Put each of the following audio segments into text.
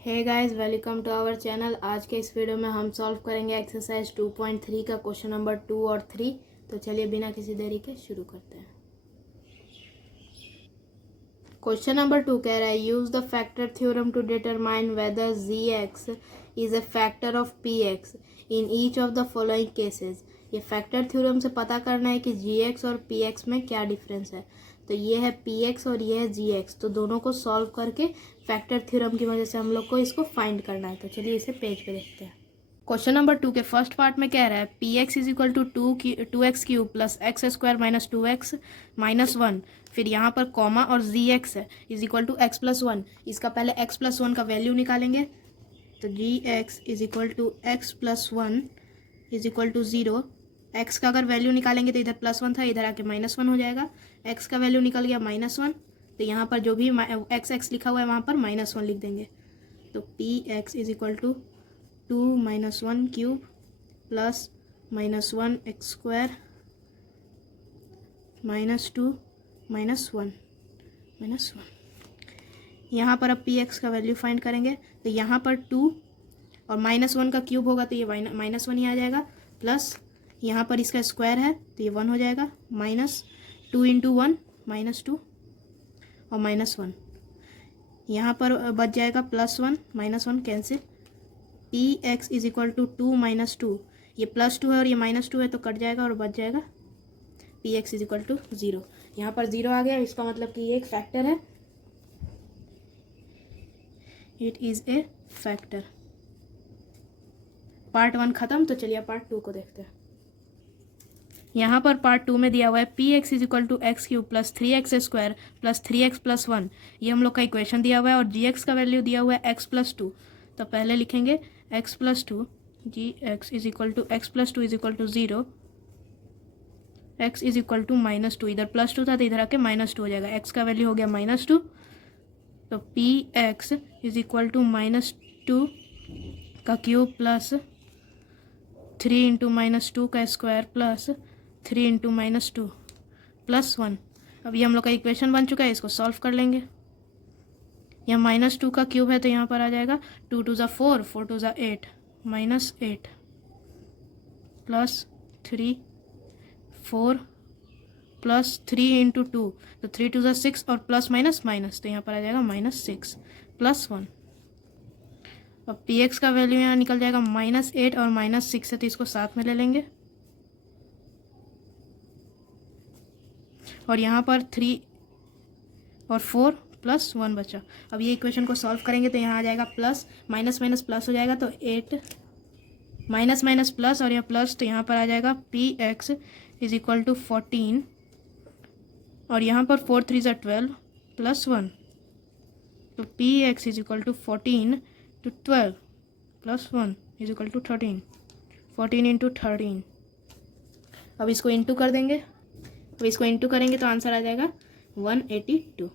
Hey guys, welcome to our channel. आज के इस वीडियो में हम सॉल्व करेंगे एक्सरसाइज 2.3 का क्वेश्चन नंबर 2 और 3। तो चलिए बिना किसी देरी के शुरू करते हैं। क्वेश्चन नंबर 2 कह रहा है use the factor theorem to determine whether gx is a factor of px in each of the following cases. ये फैक्टर थ्योरम से पता करना है कि gx और px में क्या डिफरेंस है। तो ये है px और ये है gx, तो दोनों को सॉल्व करके फैक्टर थ्योरम की वजह से हम लोग को इसको फाइंड करना है। तो चलिए इसे पेज पे देखते हैं। क्वेश्चन नंबर 2 के फर्स्ट पार्ट में कह रहा है px is equal to 2x cube plus x square minus 2x minus 1। फिर यहाँ पर कॉमा और gx है is equal to x plus 1। इसका पहले x प्लस 1 का वैल्यू निकालेंगे। तो gx is equal to x plus 1 is equal to 0। x का अगर वैल्यू निकालेंगे तो इधर प्लस 1 था, इधर आके माइनस 1 हो जाएगा। x का वैल्यू निकल गया माइनस 1, तो यहाँ पर जो भी x लिखा हुआ है वहाँ पर माइनस 1 लिख देंगे। तो px is equal to 2 minus 1 cube plus minus 1 x square minus 2 minus 1 minus 1। यहाँ पर अब px का वैल्यू फाइंड करेंगे। तो यहाँ पर 2 और माइनस 1 का क्यूब होगा तो ये माइनस 1 ही आ जाएगा, प्लस यहाँ पर इसका स्क्वायर है तो ये 1 हो जाएगा, माइनस 2 इंटू 1 माइनस 2 और माइनस 1। यहाँ पर बच जाएगा plus 1 minus 1 cancel. px is equal to 2 minus 2, ये प्लस 2 है और ये माइनस 2 है तो कट जाएगा और बच जाएगा px इज इक्वल टू 0। यहाँ पर 0 आ गया, इसका मतलब कि ये एक फैक्टर है, it is a factor. Part 1 खत्म। तो चलिए पार्ट 2 को देखते हैं। यहाँ पर पार्ट 2 में दिया हुआ है px is equal to x cube plus 3x square plus 3x plus 1। ये हम लोग का इक्वेशन दिया हुआ है और gx का वैल्यू दिया हुआ है x प्लस 2। तो पहले लिखेंगे x plus 2, gx is equal to x plus 2 is equal to 0, x is equal to minus 2। इधर प्लस 2 था तो इधर आके माइनस 2 हो जाएगा। x का वैल्यू हो गया माइनस 2, तो px is equal to minus 2 का क्यूब प्लस 3 इंटू माइनस 2 का square plus 3 into minus 2 plus 1। अब ये हम लोग का इक्वेशन बन चुका है, इसको सॉल्व कर लेंगे। यहाँ माइनस 2 का क्यूब है तो यहाँ पर आ जाएगा 2 टू ज़ा 4, 4 टू ज़ा 8, माइनस 8 प्लस 3 4 प्लस 3 इंटू 2, तो 3 टू ज़ा 6 और प्लस माइनस माइनस, तो यहाँ पर आ जाएगा माइनस 6 प्लस 1। अब px का वैल्यू यहाँ निकल जाएगा माइनस 8 और माइनस 6 है तो इसको साथ में ले लेंगे। और यहाँ पर 3 और 4 प्लस 1 बचा। अब ये इक्वेशन को सॉल्व करेंगे तो यहाँ आ जाएगा प्लस माइनस माइनस प्लस हो जाएगा, तो 8 माइनस माइनस प्लस और यह प्लस, तो यहाँ पर आ जाएगा px इज इक्वल टू 14 और यहाँ पर 4 3 ज़ा 12 प्लस 1, तो px is equal to 14 to 12 plus 1 is equal to 13, 14 into 13। अब इसको इंटू कर देंगे। अब इसको इंटू करेंगे तो आंसर आ जाएगा 182।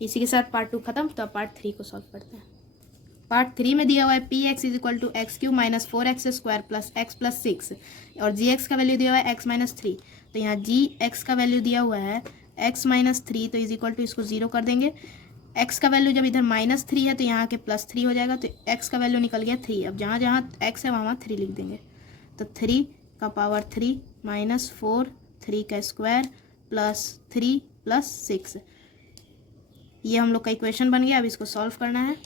इसी के साथ पार्ट 2 खत्म। तो अब पार्ट 3 को सॉल्व करते हैं। पार्ट 3 में दिया हुआ है px is equal to x cube minus 4x square plus x plus 6 और gx का वैल्यू दिया हुआ है x माइनस 3। तो यहाँ gx का वैल्यू दिया हुआ है x माइनस 3, तो इज इक्वल टू इसको 0 कर देंगे। x का वैल्यू जब इधर माइनस 3 है तो यहाँ के प्लस 3 हो जाएगा, तो x का वैल्यू निकल गया 3। अब जहाँ जहाँ x है वहाँ 3 लिख देंगे। तो 3 का पावर 3 माइनस 4, 3 का स्क्वायर प्लस 3 प्लस 6। ये हम लोग का इक्वेशन बन गया। अब इसको सॉल्व करना है।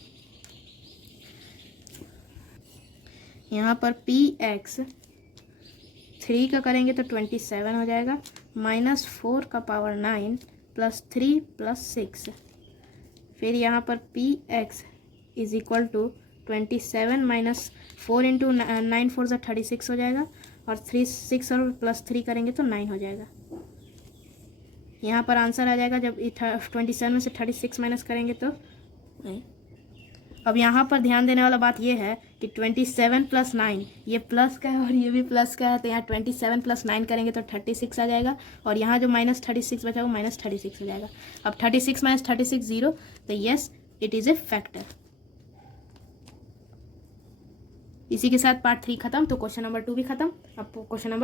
यहाँ पर px 3 का करेंगे तो 27 हो जाएगा, माइनस 4 का पावर 9 प्लस 3 प्लस 6। फिर यहाँ पर px is equal to 27 minus 4 into 9 4 ज़ा 36 हो जाएगा, और 6 और प्लस 3 करेंगे तो 9 हो जाएगा। यहाँ पर आंसर आ जाएगा जब 27 में से 36 माइनस करेंगे तो नहीं। अब यहाँ पर ध्यान देने वाला बात ये है कि 27 प्लस 9, ये प्लस का है और ये भी प्लस का है, तो यहाँ 27 प्लस 9 करेंगे तो 36 आ जाएगा, और यहाँ जो माइनस 36 बचा वो माइनस 36 हो जाएगा। अब 36 माइनस 36 0, तो yes it is a factor. इसी के साथ पार्ट 3 खत्म। तो क्वेश्चन नंबर 2 भी खत्म। अब क्वेश्चन नंबर